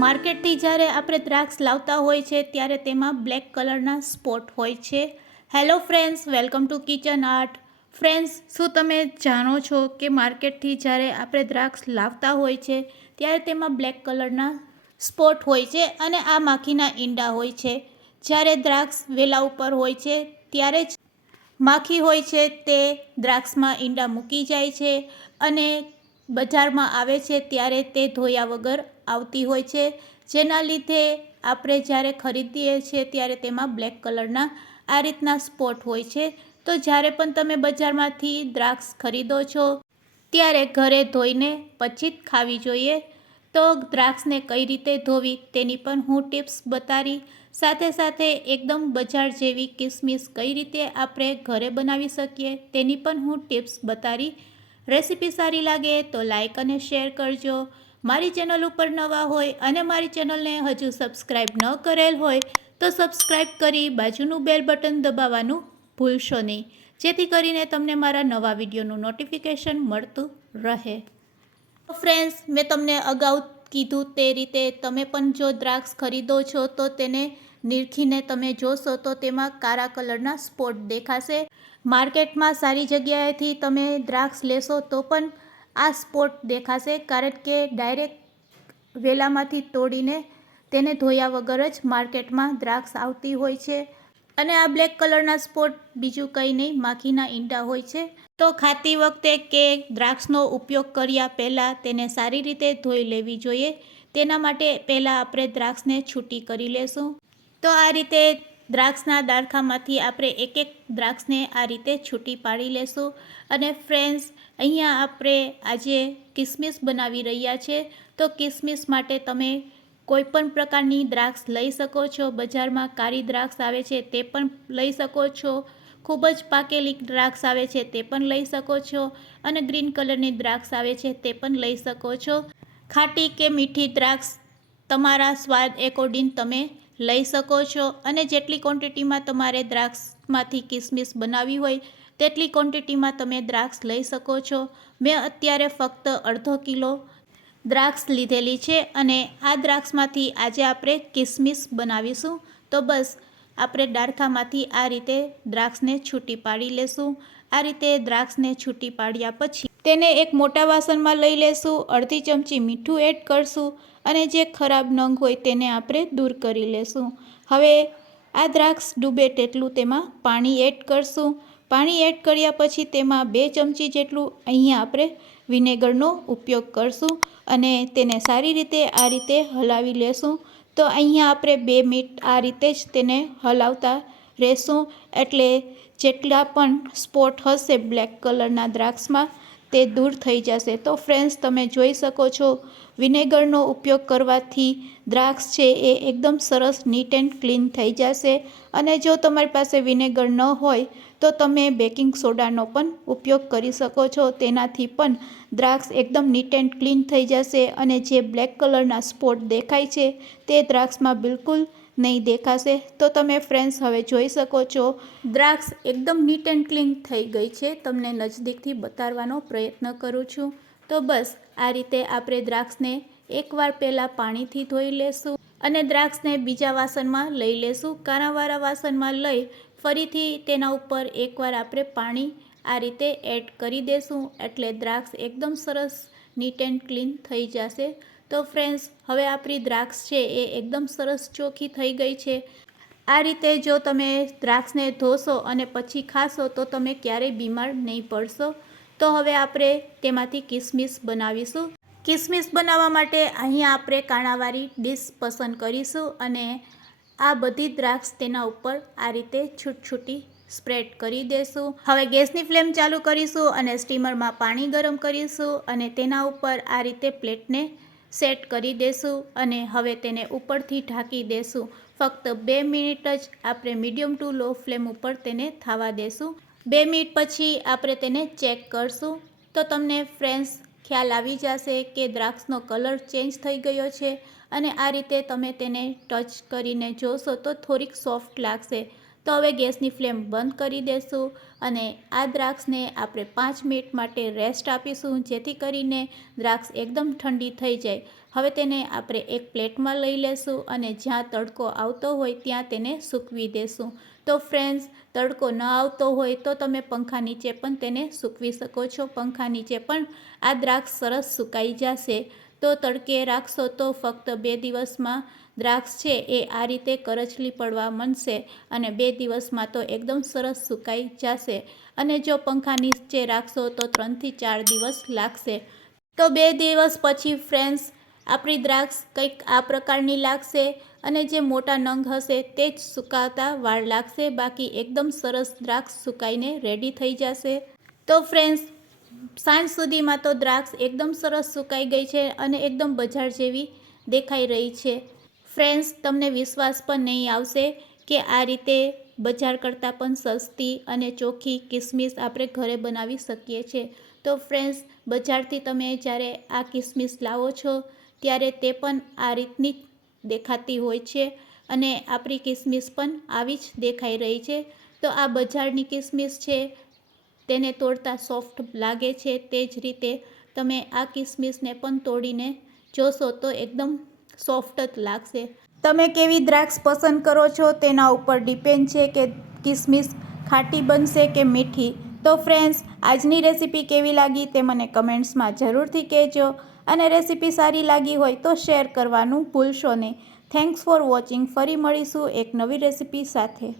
માર્કેટથી જ્યારે આપણે દ્રાક્ષ લાવતા હોય છે, ત્યારે તેમાં બ્લેક કલરના સ્પોટ હોય છે. Hello friends welcome to kitchen art friends શું તમે જાણો છો કે માર્કેટથી જ્યારે આપણે દ્રાક્ષ લાવતા હોય છે, ત્યારે તેમાં બ્લેક કલરના સ્પોટ હોય છે અને આ માખીના ઈંડા હોય છે. જ્યારે દ્રાક્ષ વેલા ઉપર હોય છે, ત્યારે જ માખી હોય છે, તે દ્રાક્ષમાં ઈંડા મૂકી જાય છે અને બજારમાં આવે છે ત્યારે તે ધોયા વગર આવતી હોય છે. જેના લીધે આપણે જ્યારે ખરીદીએ છીએ ત્યારે તેમાં બ્લેક કલરના આ રીતના સ્પોટ હોય છે. તો જ્યારે પણ તમે બજારમાંથી દ્રાક્ષ ખરીદો છો, ત્યારે ઘરે ધોઈને પછી જ ખાવી જોઈએ. તો દ્રાક્ષને કઈ રીતે ધોવી તેની પણ હું ટિપ્સ બતાવી સાથે સાથે એકદમ બજાર જેવી કિસમિસ કઈ રીતે આપણે ઘરે બનાવી શકીએ તેની પણ હું ટિપ્સ બતાવી રેસીપી સારી લાગે તો લાઇક અને શેર કરજો. મારી ચેનલ ઉપર નવા હોય અને મારી ચેનલને હજુ સબસ્ક્રાઈબ ન કરેલ હોય તો સબસ્ક્રાઈબ કરી બાજુનું બેલ બટન દબાવવાનું ભૂલશો નહીં. જેથી કરીને તમને મારા નવા વિડીયોનું નોટિફિકેશન મળતું રહે. ફ્રેન્ડ્સ મેં તમને અગાઉ કીધું તે રીતે તમે પણ જો દ્રાક્ષ ખરીદો છો, તો તેને નીરખીને તમે જોશો તો તેમાં કાળા કલરના સ્પોટ દેખાશે. માર્કેટમાં સારી જગ્યાએથી તમે દ્રાક્ષ લેશો તો પણ આ સ્પોટ દેખાશે, કારણ કે ડાયરેક્ટ વેલામાંથી તોડીને તેને ધોયા વગર જ માર્કેટમાં દ્રાક્ષ આવતી હોય છે. અને આ બ્લેક કલરના સ્પોટ બીજું કંઈ નહીં, માખીના ઈંડા હોય છે. તો ખાતી વખતે કે દ્રાક્ષનો ઉપયોગ કર્યા પહેલાં તેને સારી રીતે ધોઈ લેવી જોઈએ. તેના માટે પહેલાં આપણે દ્રાક્ષને છૂટી કરી લેશું. તો આ રીતે દ્રાક્ષના ડાળખામાંથી આપણે એક એક દ્રાક્ષને આ રીતે છૂટી પાડી લેશું. અને ફ્રેન્ડ્સ અહીંયા આપણે આજે કિસમિસ બનાવી રહ્યા છે. તો કિસમિસ માટે તમે કોઈ પણ પ્રકારની દ્રાક્ષ લઈ શકો છો? બજારમાં કાળી દ્રાક્ષ આવે છે, તે પણ લઈ શકો છો? ખૂબ જ પાકેલી દ્રાક્ષ આવે છે, તે પણ લઈ શકો છો? અને ગ્રીન કલરની દ્રાક્ષ આવે છે, તે પણ લઈ શકો છો? ખાટી કે મીઠી દ્રાક્ષ તમારા સ્વાદ એકોર્ડિંગ તમે લઈ શકો છો અને જેટલી ક્વોન્ટિટીમાં તમારે દ્રાક્ષમાંથી કિસમિસ બનાવવી હોય, તેટલી ક્વોન્ટિટીમાં તમે દ્રાક્ષ લઈ શકો છો. મેં અત્યારે ફક્ત અડધો કિલો દ્રાક્ષ લીધેલી છે અને આ દ્રાક્ષમાંથી આજે આપણે કિસમિસ બનાવીશું. તો બસ, આપણે ડાળખામાંથી આ રીતે દ્રાક્ષને છૂટી પાડી લેશું. આ રીતે દ્રાક્ષને છૂટી પાડ્યા પછી તેને એક મોટા વાસણમાં લઈ લેશું, અડધી ચમચી મીઠું એડ કરશું અને જે ખરાબ નંગ હોય તેને આપણે દૂર કરી લેશું. હવે આ દ્રાક્ષ ડૂબે તેટલું તેમાં પાણી એડ કરશું. પાણી એડ કર્યા પછી તેમાં બે ચમચી જેટલું અહીંયા આપણે વિનેગરનો ઉપયોગ કરશું અને તેને સારી રીતે આ રીતે હલાવી લેશું. તો અહીંયા આપણે બે મિનિટ આ રીતે જ તેને હલાવતા રહેશું. એટલે જેટલા પણ સ્પોટ હશે બ્લેક કલરના દ્રાક્ષમાં તે દૂર થઈ જશે. તો ફ્રેન્ડ્સ તમે જોઈ શકો છો વિનેગરનો ઉપયોગ કરવાથી દ્રાક્ષ છે એ એકદમ સરસ નીટ એન્ડ ક્લીન થઈ જશે. અને જો તમારી પાસે વિનેગર ન હોય, તો તમે બેકિંગ સોડાનો પણ ઉપયોગ કરી શકો છો. તેનાથી પણ દ્રાક્ષ એકદમ નીટ એન્ડ ક્લીન થઈ જશે. અને જે બ્લેક કલરના સ્પોટ દેખાય છે, તે દ્રાક્ષમાં બિલકુલ નહીં દેખાશે, તો તમે ફ્રેન્ડ્સ હવે જોઈ શકો છો. દ્રાક્ષ એકદમ નીટ એન્ડ ક્લીન થઈ ગઈ છે. તમને નજદીકથી બતાવવાનો પ્રયત્ન કરું છું. તો બસ, આ રીતે આપણે દ્રાક્ષને એકવાર પહેલાં પાણીથી ધોઈ લેશું અને દ્રાક્ષને બીજા વાસણમાં લઈ લેશું. કાણાવાળા વાસણમાં લઈ ફરીથી તેના ઉપર એકવાર આપણે પાણી આ રીતે એડ કરી દેશું. એટલે દ્રાક્ષ એકદમ સરસ નીટ એન્ડ ક્લીન થઈ જશે. તો ફ્રેન્ડ્સ હવે આપણી દ્રાક્ષ છે એ એકદમ સરસ ચોખ્ખી થઈ ગઈ છે. આ રીતે જો તમે દ્રાક્ષને ધોશો અને પછી ખાશો, તો તમે ક્યારેય બીમાર નહીં પડશો. તો હવે આપણે તેમાંથી કિસમિસ બનાવીશું. કિસમિસ બનાવવા માટે અહીંયા આપણે કાણાવાળી ડીશ પસંદ કરીશું અને આ બધી દ્રાક્ષ તેના ઉપર આ રીતે છૂટછૂટી સ્પ્રેડ કરી દેશું. હવે ગેસની ફ્લેમ ચાલુ કરીશું અને સ્ટીમરમાં પાણી ગરમ કરીશું અને તેના ઉપર આ રીતે પ્લેટને સેટ કરી દેશું અને હવે તેને ઉપરથી ઢાંકી દેશું. ફક્ત બે મિનિટ જ આપણે મીડિયમ ટુ લો ફ્લેમ ઉપર તેને થવા દેશું. બે મિનિટ પછી આપણે તેને ચેક કરશું. તો તમને ફ્રેન્ડ્સ, ખ્યાલ આવી જશે કે દ્રાક્ષનો કલર ચેન્જ થઈ ગયો છે અને આ રીતે તમે તેને ટચ કરીને જોશો તો થોડીક સોફ્ટ લાગશે. તો હવે ગેસની ફ્લેમ બંધ કરી દેશું અને આ દ્રાક્ષને આપણે પાંચ મિનિટ માટે રેસ્ટ આપીશું, જેથી કરીને દ્રાક્ષ એકદમ ઠંડી થઈ જાય. હવે તેને આપણે એક પ્લેટમાં લઈ લેશું અને જ્યાં તડકો આવતો હોય ત્યાં તેને સૂકવી દેશું. તો ફ્રેન્ડ્સ, તડકો ન આવતો હોય તો તમે પંખા નીચે પણ તેને સૂકવી શકો છો. પંખા નીચે પણ આ દ્રાક્ષ સરસ સુકાઈ જશે. તો તડકે રાખશો તો ફક્ત બે દિવસમાં દ્રાક્ષ છે એ આ રીતે કરચલી પડવા માંડશે અને બે દિવસમાં તો એકદમ સરસ સુકાઈ જશે. અને જો પંખા નીચે રાખશો તો ત્રણથી ચાર દિવસ લાગશે. તો બે દિવસ પછી ફ્રેન્ડ્સ, આપણી દ્રાક્ષ કંઈક આ પ્રકારની લાગશે અને જે મોટા નંગ હશે તે જ સુકાતા વાર લાગશે. બાકી એકદમ સરસ દ્રાક્ષ સુકાઈને રેડી થઈ જશે. તો ફ્રેન્ડ્સ, સાંજ સુધીમાં તો દ્રાક્ષ એકદમ સરસ સુકાઈ ગઈ છે અને એકદમ બજાર જેવી દેખાઈ રહી છે. ફ્રેન્ડ્સ, તમને વિશ્વાસ પણ નહીં આવશે કે આ રીતે બજાર કરતાં પણ સસ્તી અને ચોખ્ખી કિસમિસ આપણે ઘરે બનાવી શકીએ છીએ. તો ફ્રેન્ડ્સ, બજારથી તમે જ્યારે આ કિસમિસ લાવો છો, ત્યારે તે પણ આ રીતની દેખાતી હોય છે અને આપણી કિસમિસ પણ આવી જ દેખાઈ રહી છે. તો આ બજારની કિસમિસ છે, તેને તોડતા સોફ્ટ લાગે છે, તે જ રીતે તમે આ કિસમિસને પણ તોડીને જોશો તો એકદમ સોફ્ટ જ લાગશે. તમે કેવી દ્રાક્ષ પસંદ કરો છો તેના ઉપર ડિપેન્ડ છે કે કિસમિસ ખાટી બનશે કે મીઠી. તો ફ્રેન્ડ્સ આજની રેસીપી કેવી લાગી તે મને કમેન્ટ્સમાં જરૂરથી કહેજો અને રેસીપી સારી લાગી હોય તો શેર કરવાનું ભૂલશો નહીં. થેન્ક્સ ફોર વોચિંગ ફરી મળીશું એક નવી રેસીપી સાથે.